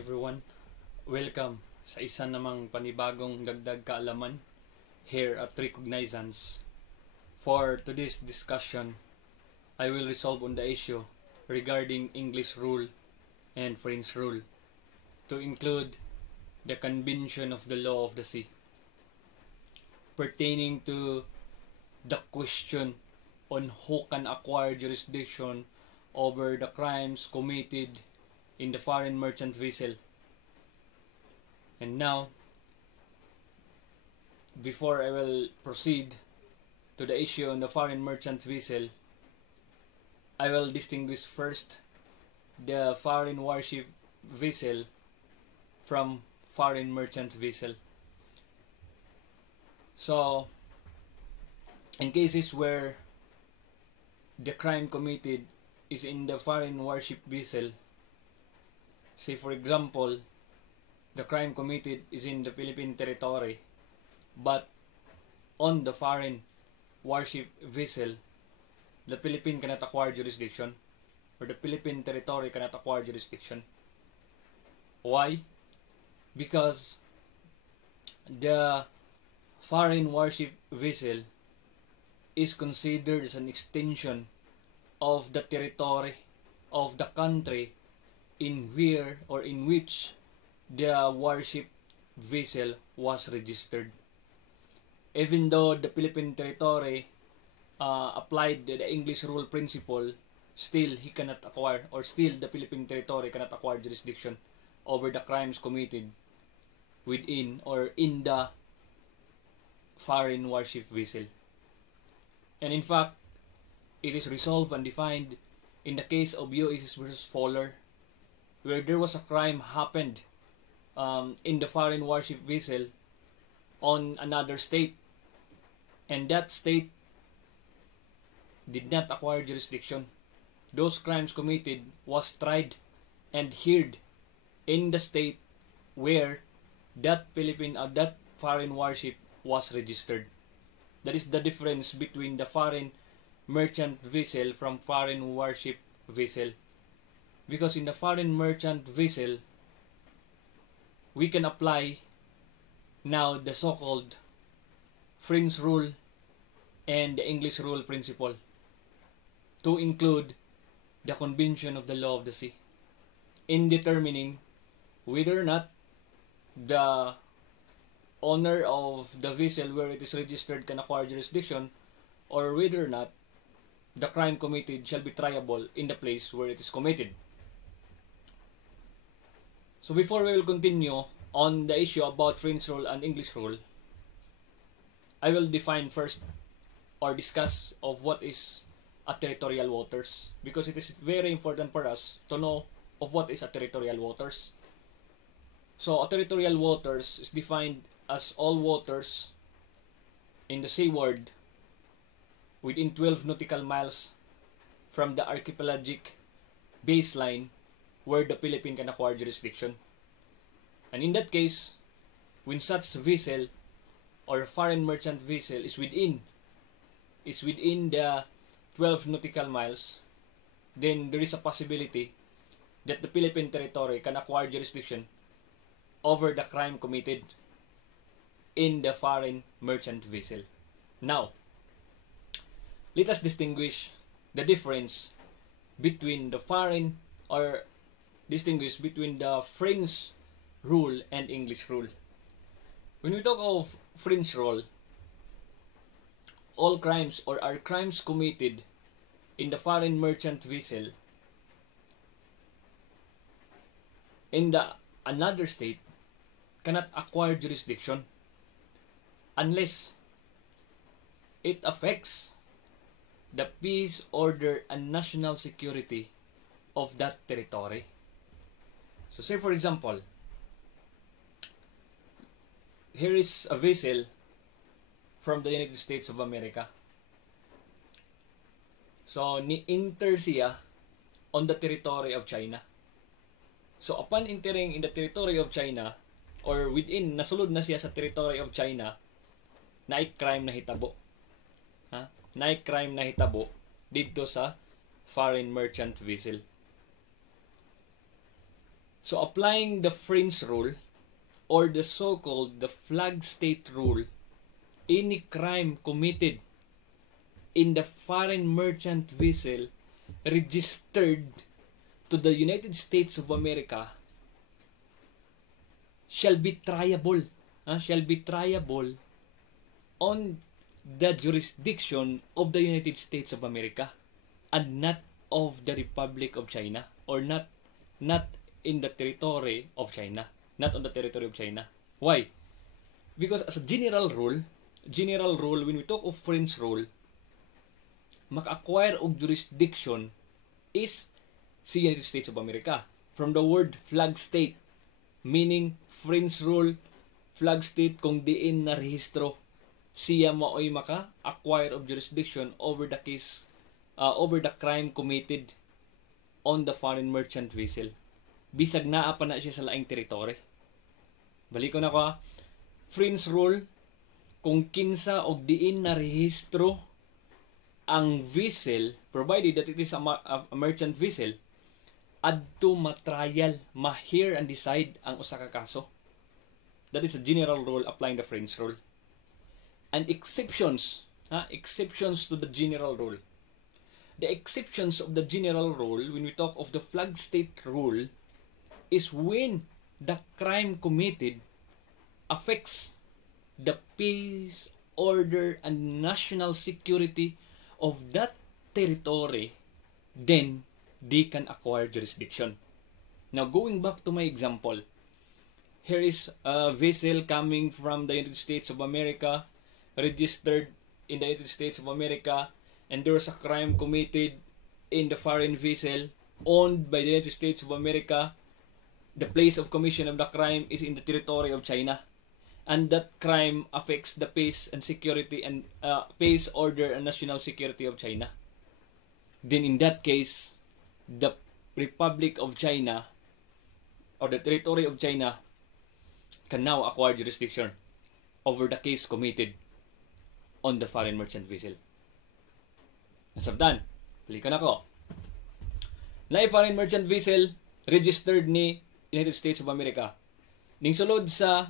everyone. Welcome sa isa namang panibagong dagdag kaalaman here at Recognizance. For today's discussion, I will resolve on the issue regarding English rule and French rule to include the convention of the law of the sea pertaining to the question on who can acquire jurisdiction over the crimes committed in the foreign merchant vessel. And now, before I will proceed to the issue on the foreign merchant vessel, I will distinguish first the foreign warship vessel from foreign merchant vessel. So, in cases where the crime committed is in the foreign warship vessel, say for example, the crime committed is in the Philippine territory, but on the foreign warship vessel, the Philippine cannot acquire jurisdiction, or the Philippine territory cannot acquire jurisdiction. Why? Because the foreign warship vessel is considered as an extension of the territory of the country in which the warship vessel was registered. Even though the Philippine territory applied the English rule principle, still he cannot acquire, or still the Philippine territory cannot acquire jurisdiction over the crimes committed within or in the foreign warship vessel. And in fact, it is resolved and defined in the case of U.S. versus Fowler, where there was a crime happened in the foreign warship vessel on another state, and that state did not acquire jurisdiction. Those crimes committed was tried and heard in the state where that foreign warship was registered. That is the difference between the foreign merchant vessel from foreign warship vessel. Because in the foreign merchant vessel, we can apply now the so-called French rule and the English rule principle to include the convention of the law of the sea in determining whether or not the owner of the vessel where it is registered can acquire jurisdiction, or whether or not the crime committed shall be triable in the place where it is committed. So before we will continue on the issue about French rule and English rule, I will define first or discuss of what is a territorial waters, because it is very important for us to know of what is a territorial waters. So a territorial waters is defined as all waters in the seaworld within 12 nautical miles from the archipelagic baseline where the Philippines can acquire jurisdiction. And in that case, when such vessel or foreign merchant vessel is within the 12 nautical miles, then there is a possibility that the Philippine territory can acquire jurisdiction over the crime committed in the foreign merchant vessel. Now, let us distinguish the difference between the French rule and English rule. When we talk of French rule, all crimes or are crimes committed in the foreign merchant vessel in the another state cannot acquire jurisdiction unless it affects the peace, order, and national security of that territory. So say for example, here is a vessel from the United States of America. So ni-enter siya on the territory of China. So upon entering in the territory of China, or within, nasulod na siya sa territory of China, night crime na hitabo. Night crime na hitabo dito sa foreign merchant vessel. So applying the French rule or the so-called the flag state rule, any crime committed in the foreign merchant vessel registered to the United States of America shall be triable on the jurisdiction of the United States of America and not of the Republic of China, or not in the territory of China, not on the territory of China. Why? Because as a general rule, when we talk of French rule, maka-acquire of jurisdiction is the United States of America. From the word flag state, meaning French rule, flag state, kung diin na rehistro, siya maoy maka-acquire of jurisdiction over the case, over the crime committed on the foreign merchant vessel. Bisag naa pa na siya sa laing teritoryo. Balik ko na ko, French rule, kung kinsa og diin na rehistro ang vessel, provided that it is a merchant vessel, adto matrial, ma-hear and decide ang usa ka kaso. That is a general rule applying the French rule. And exceptions to the general rule. The exceptions of the general rule, when we talk of the flag state rule, is when the crime committed affects the peace, order, and national security of that territory, then they can acquire jurisdiction. Now, going back to my example, here is a vessel coming from the United States of America, registered in the United States of America, and there was a crime committed in the foreign vessel owned by the United States of America. The place of commission of the crime is in the territory of China, and that crime affects the peace and security and peace, order, and national security of China. Then in that case, the Republic of China or the territory of China can now acquire jurisdiction over the case committed on the foreign merchant vessel. Nasabdan, balikan ako. Na foreign merchant vessel registered ni United States of America ning sulod sa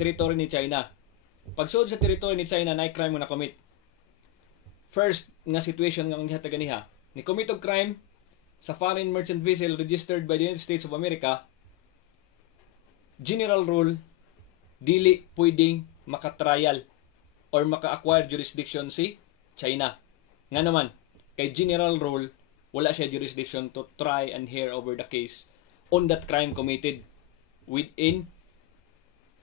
territory ni China. Pagsulod sa territory ni China, na crime mo na commit. First nga situation nga gihatagan niya, ni commit og crime sa foreign merchant vessel registered by the United States of America. General rule, dili pwedeng maka-trial or maka-acquire jurisdiction si China. Nga naman, kay general rule, wala siya jurisdiction to try and hear over the case on that crime committed within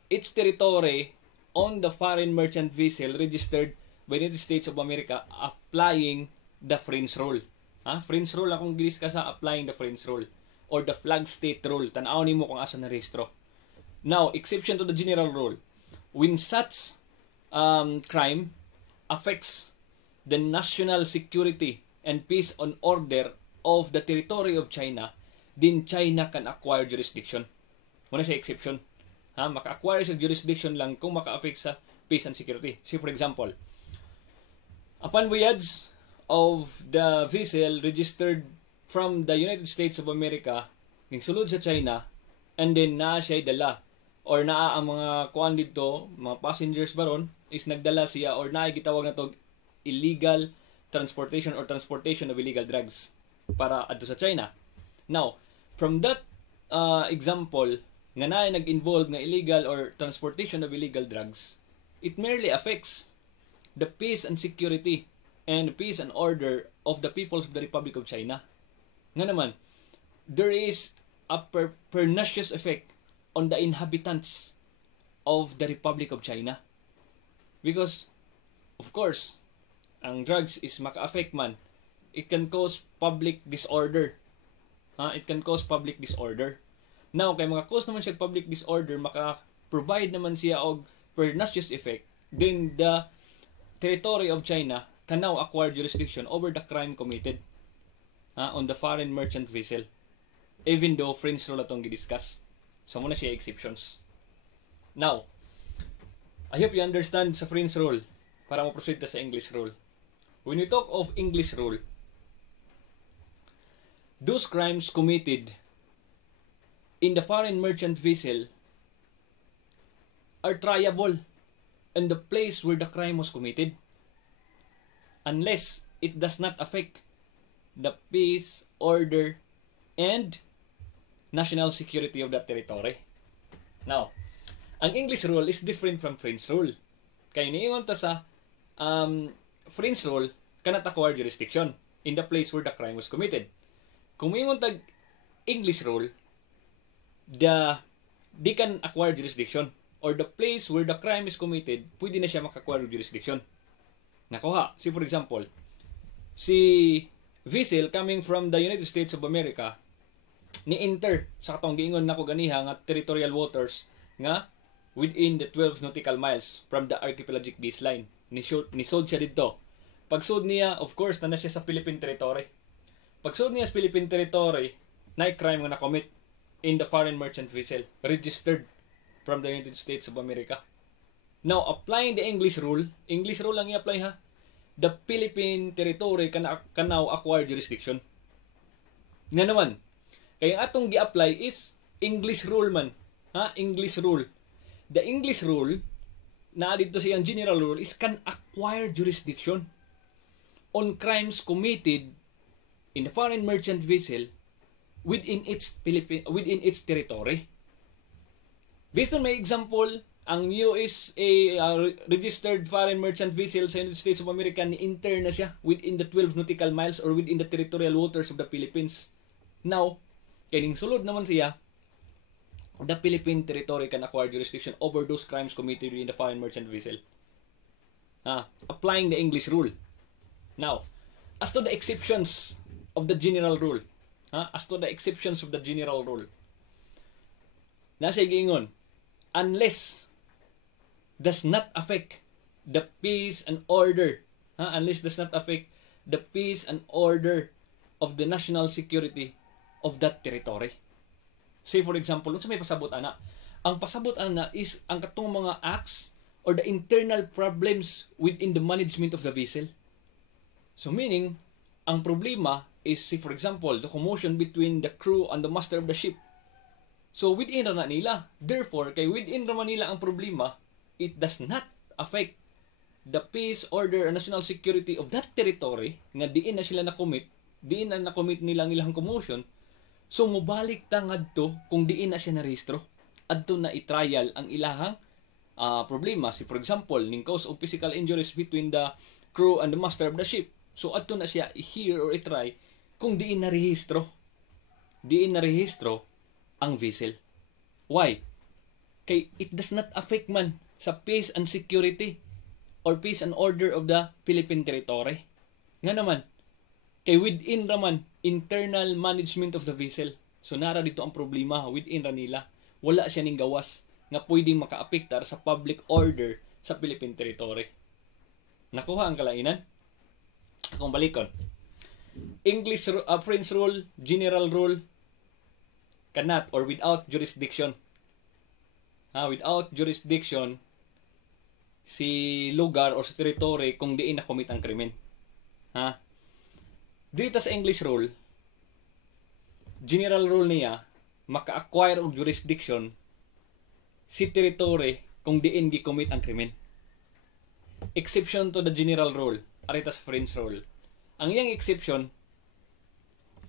its territory on the foreign merchant vessel registered by the United States of America, applying the French rule. French rule akong gilis sa applying the French rule or the flag state rule. Tanaw nimo kung asa na rehistro. Now, exception to the general rule. When such crime affects the national security and peace and order of the territory of China, then China can acquire jurisdiction. Muna siya exception. Maka-acquire sa jurisdiction lang kung maka-affect sa peace and security. See, for example, upon voyage of the vessel registered from the United States of America, ning sulod sa China, and then naa siya dala, or naa ang mga kuan dito, mga passengers baron, is nagdala siya, or naa gitawag na to illegal transportation or transportation of illegal drugs para adto sa China. Now, from that example, nga na nag-involve nga illegal or transportation of illegal drugs, it merely affects the peace and security and peace and order of the peoples of the Republic of China. Nga naman, there is a pernicious effect on the inhabitants of the Republic of China. Because, of course, ang drugs is maka-affect man. It can cause public disorder. It can cause public disorder. Now, kay maka-cause naman siya public disorder, maka-provide naman siya og pernicious effect, then the territory of China can now acquire jurisdiction over the crime committed on the foreign merchant vessel. Even though French rule atong gidiscuss. So, muna siya exceptions. Now, I hope you understand sa French rule para mo-proceed ta sa English rule. When we talk of English rule, those crimes committed in the foreign merchant vessel are triable in the place where the crime was committed, unless it does not affect the peace, order, and national security of that territory. Now, ang English rule is different from French rule. Kaya niingon ta sa French rule, cannot acquire jurisdiction in the place where the crime was committed. Kung niingon tag English rule, they can acquire jurisdiction, or the place where the crime is committed, pwede na siya maka-acquire jurisdiction. Nakuha. See, for example, si vessel coming from the United States of America ni-enter sa katong giingon nako ganiha nga territorial waters nga within the 12 nautical miles from the archipelagic baseline. Nisod siya dito. Pagsud niya, of course, na siya sa Philippine territory. Pagsud niya sa Philippine territory, na crime nga na-commit in the foreign merchant vessel registered from the United States of America. Now, applying the English rule lang i-apply ha. The Philippine territory can now acquire jurisdiction. Nga naman, kaya atong gi-apply is English rule man. Ha? English rule. The English rule, na dito siyang general rule, is can acquire jurisdiction on crimes committed in the foreign merchant vessel within its territory. Based on my example, ang USA registered foreign merchant vessel sa United States of America ni-enter na siya within the 12 nautical miles or within the territorial waters of the Philippines. Now, kining sulod naman siya, the Philippine territory can acquire jurisdiction over those crimes committed in the foreign merchant vessel. Applying the English rule. Now, as to the exceptions of the general rule, nasa giingon, unless does not affect the peace and order, of the national security of that territory. Say for example, sa may pasabot ana, ang pasabot ana is ang katong mga acts or the internal problems within the management of the vessel. So meaning, ang problema is, say for example, the commotion between the crew and the master of the ship. So within na nila. Therefore, kay within naman nila ang problema, it does not affect the peace, order, and national security of that territory nga diin na sila na-commit nila ang ilang commotion. So mubalik ta ngadto kung diin na siya na-rehistro. Adto na i-trial ang ilahang problema. Si for example, ning cause of physical injuries between the crew and the master of the ship. So adto na siya i-hear or i-try kung diin na rehistro ang vessel. Why? Kay it does not affect man sa peace and security or peace and order of the Philippine territory. Nga naman, kay within raman internal management of the vessel. So nara dito ang problema within ra nila. Wala siya ning gawas nga pwedeng makaapektar sa public order sa Philippine territory. Nakuha ang kalainan? Akong balikon. English French rule, general rule, cannot or without jurisdiction. Without jurisdiction si lugar or sa territory kung diin na-commit ang krimen. Dito sa English rule, general rule niya, maka-acquire og jurisdiction si territory kung diin gi-commit ang krimen. Exception to the general rule, arita sa French rule. Ang iyang exception,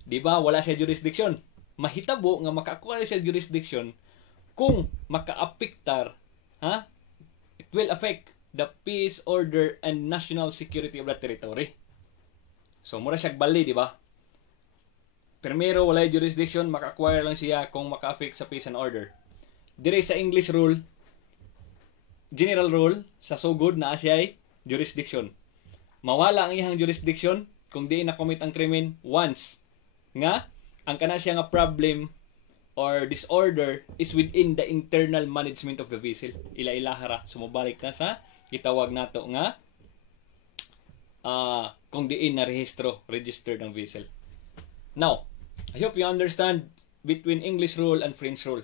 di ba, wala siya jurisdiction. Mahitabo nga maka-acquire siya jurisdiction kung maka-apektar, it will affect the peace, order, and national security of the territory. So, mura siya bali, di ba? Primero, wala jurisdiction, maka-acquire lang siya kung maka-affect sa peace and order. Dire sa English rule, general rule, sa so good na siya ay jurisdiction. Mawala ang iyang jurisdiction kung di na-commit ang krimen once nga ang kana siya nga problem or disorder is within the internal management of the vessel. Ila-ilahara. Sumubalik na sa itawag nato nga kung diin na registered ang vessel. Now, I hope you understand between English rule and French rule.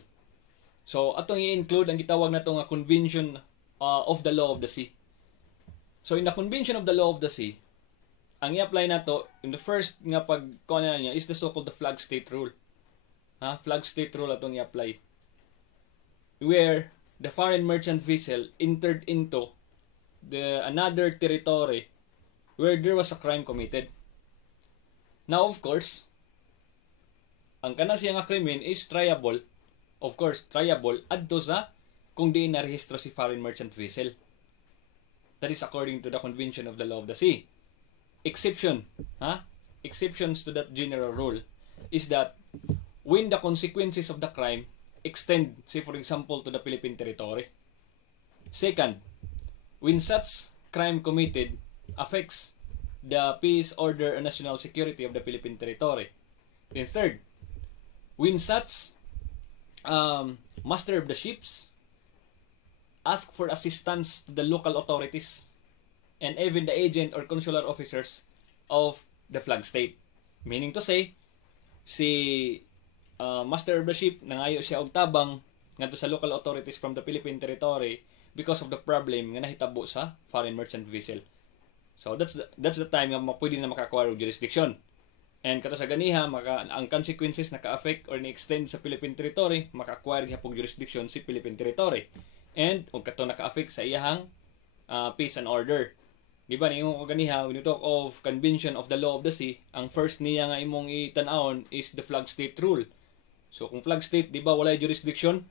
So, atong i-include ang gitawag nato nga Convention of the Law of the Sea. So, in the Convention of the Law of the Sea, ang i-apply nato in the first nga pagkuha niya is the so-called the flag state rule. Flag state rule atong i-apply. Where the foreign merchant vessel entered into another territory where there was a crime committed. Now, of course, ang kana siya nga krimen is triable. Of course, triable adto sa kung di narehistro si foreign merchant vessel. That is according to the Convention of the Law of the Sea. Exceptions to that general rule is that when the consequences of the crime extend, say for example, to the Philippine territory. Second, when such crime committed affects the peace, order, and national security of the Philippine territory. Then third, when such master of the ships ask for assistance to the local authorities and even the agent or consular officers of the flag state. Meaning to say, si master of the ship nangayo siya og tabang ngadto sa local authorities from the Philippine territory because of the problem nga nahitabo sa foreign merchant vessel. So that's the time nga pwede na maka-acquire og jurisdiction. And kato sa ganiha, ang consequences naka-affect or ni-extend sa Philippine territory, maka-acquire gyapon jurisdiction si Philippine territory. And ug kato naka-affect sa iyahang peace and order. Di ba niyo ko ganiha, when you talk of Convention of the Law of the Sea, ang first niya nga imong itan-awon is the flag state rule. So kung flag state, di ba walay jurisdiction?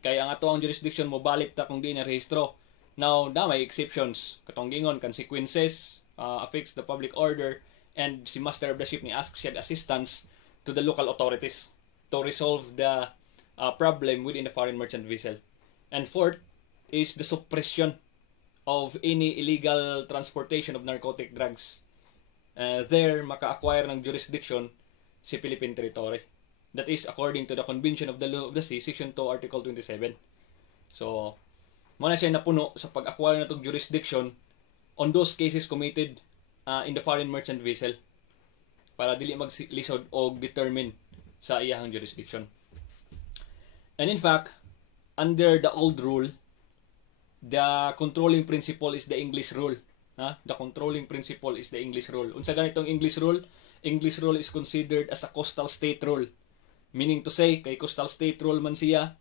Kaya ang ato ang jurisdiction mo balik ta kung di na rehistro. Now, may exceptions. Katong gingon, consequences affects the public order, and si master of the ship ni ask siya assistance to the local authorities to resolve the problem within the foreign merchant vessel. And fourth is the suppression of any illegal transportation of narcotic drugs. There, maka-acquire ng jurisdiction si Philippine territory. That is according to the Convention of the Law of the Sea, Section 2, Article 27. So, muna siya napuno sa pag-acquire na itong jurisdiction on those cases committed in the foreign merchant vessel para dili maglisod o determine sa iyahang jurisdiction. And in fact, under the old rule, the controlling principle is the English rule. The controlling principle is the English rule. Unsa ganitong English rule? English rule is considered as a coastal state rule. Meaning to say, kay coastal state rule man siya,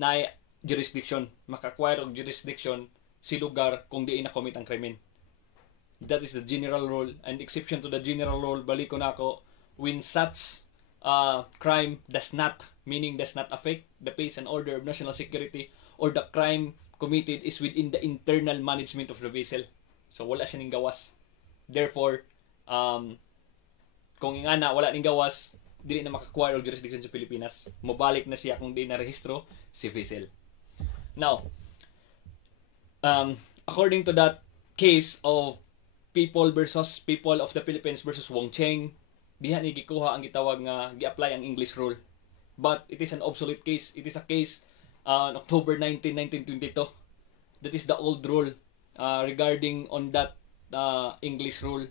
na jurisdiction. Maka-acquire og jurisdiction si lugar kung di na-commit ang krimen. That is the general rule. And exception to the general rule, balik ko na ako, when such crime does not affect the peace and order of national security, or the crime committed is within the internal management of the vessel. So wala siya ning gawas. Therefore, kung ingana wala ning gawas, dili na maka-acquire og jurisdiction sa Pilipinas. Mobalik na siya kung di na rehistro si vessel. Now, according to that case of people of the Philippines versus Wong Cheng, diha ni gikuha ang gitawag nga gi-apply ang English rule. But it is an obsolete case. It is a case on October 19, 1922. That is the old rule regarding on that English rule.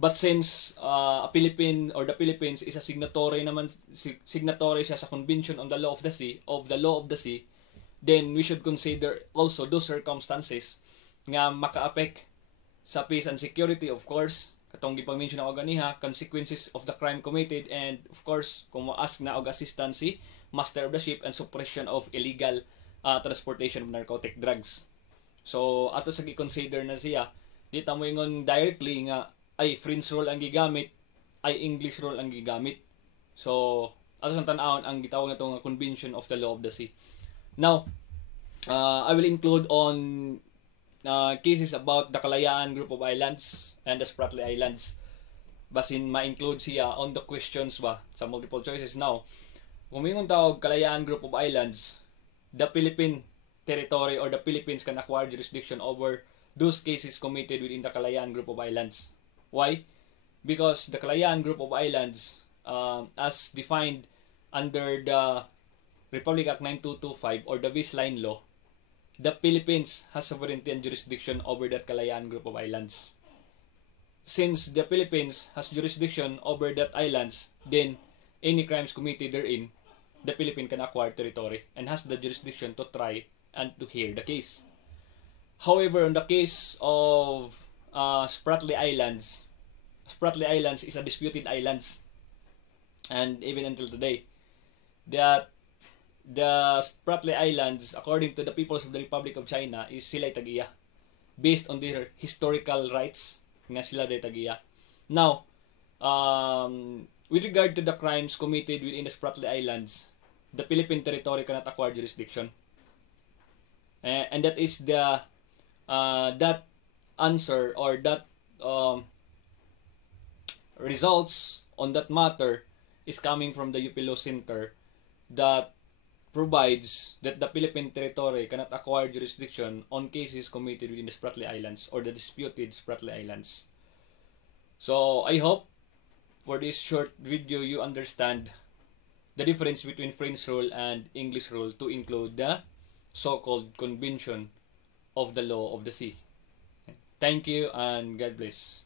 But since the Philippines is a signatory siya sa Convention on the Law of the Sea, then we should consider also those circumstances nga maka-affect sa peace and security, of course, katong gipang-mention ako ganiha, consequences of the crime committed, and of course, kung ma-ask na og assistance si master of the ship and suppression of illegal transportation of narcotic drugs. So, ato sa gi-consider na siya, di ta mo ingon directly nga ay French rule ang gigamit, ay English rule ang gigamit. So, ato sa tan-awon ang gitawag natong Convention of the Law of the Sea. Now, I will include on cases about the Kalayaan Group of Islands and the Spratly Islands. Basin ma-include siya on the questions ba sa multiple choices. Now, kung mingon tawag Kalayaan Group of Islands, the Philippine territory or the Philippines can acquire jurisdiction over those cases committed within the Kalayaan Group of Islands. Why? Because the Kalayaan Group of Islands, as defined under the Republic Act 9225 or the Baseline Law, the Philippines has sovereignty and jurisdiction over that Kalayaan Group of Islands. Since the Philippines has jurisdiction over that islands, then any crimes committed therein, the Philippines can acquire territory and has the jurisdiction to try and to hear the case. However, in the case of Spratly Islands is a disputed islands, and even until today, that the Spratly Islands, according to the peoples of the Republic of China, is sila'y tag-iya based on their historical rights nga sila day tag-iya. Now, with regard to the crimes committed within the Spratly Islands, the Philippine territory cannot acquire jurisdiction. And that is the that answer or that results on that matter is coming from the UP Law Center that provides that the Philippine territory cannot acquire jurisdiction on cases committed within the Spratly Islands or the disputed Spratly Islands. So I hope for this short video you understand the difference between French rule and English rule to include the so-called convention of the law of the sea. Thank you and God bless.